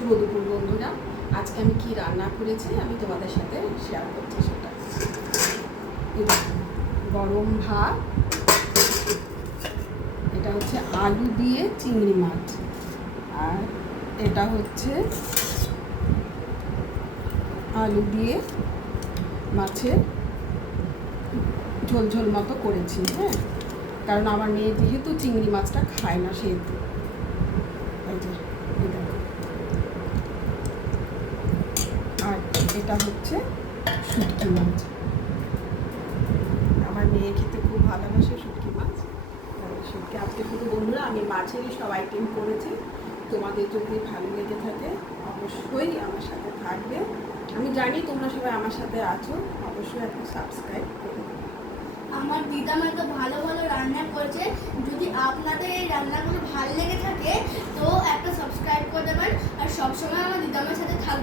শুভ দুপুর বন্ধুরা। আজকে আমি কি রান্না করেছি আমি তোমাদের সাথে শেয়ার করছি সেটা। এই দেখো, গরম ভাত, এটা হচ্ছে আলু দিয়ে চিংড়ি মাছ, আর এটা হচ্ছে আলু দিয়ে মাছের ঝোল ঝোল মতো করেছি। হ্যাঁ, কারণ আমার মেয়ে যেহেতু চিংড়ি মাছটা খায় না সেহেতু। এই যে আর এটা হচ্ছে শুটকি মাছ। আমার মেয়ে খেতে খুব ভালোবাসে শুটকি মাছ। শুটকি আজকে শুধু বন্ধুরা আমি মাছেরই সব আইটেম করেছি। তোমাদের যদি ভালো লেগে থাকে অবশ্যই আমার সাথে থাকবে। আমি জানি তোমরা সবাই আমার সাথে আছো, অবশ্যই একটা সাবস্ক্রাইব করে দেবে। আমার দিদামা তো ভালো ভালো রান্না করেছে। যদি আপনাদের এই রান্নাগুলো ভালো লেগে থাকে তো একটা সাবস্ক্রাইব করে দেবেন, আর সবসময় আমার দিদামার সাথে থাকবেন।